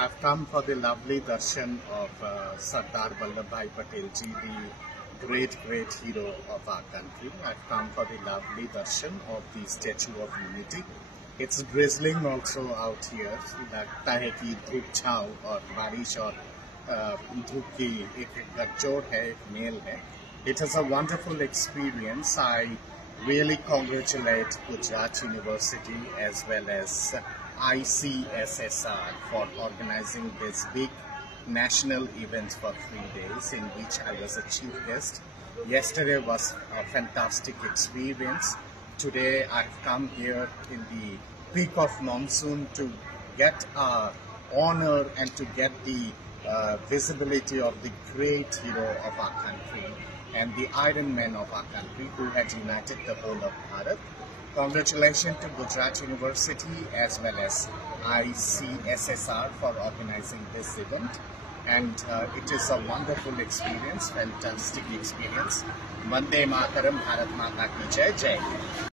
I've come for the lovely darshan of Sardar Vallabhbhai Patel ji, the great hero of our country. I've come for the lovely darshan of the Statue of Unity. It's drizzling also out here. लगता है कि धूप छाँव और बारिश और धूप की एक गठजोड़ है, एक मेल है. It is a wonderful experience. I really congratulate Gujarat University as well as ICSSR for organizing this big national event for 3 days in which I was a chief guest. Yesterday was a fantastic experience. Today I've come here in the peak of monsoon to get honor and to get the visibility of the great hero of our country and the Iron Man of our country who had united the whole of Bharat. Congratulations to Gujarat University as well as ICSSR for organizing this event. And it is a wonderful experience, fantastic experience. Vande Mataram, Bharat Mata ki Jai, Jai Hind.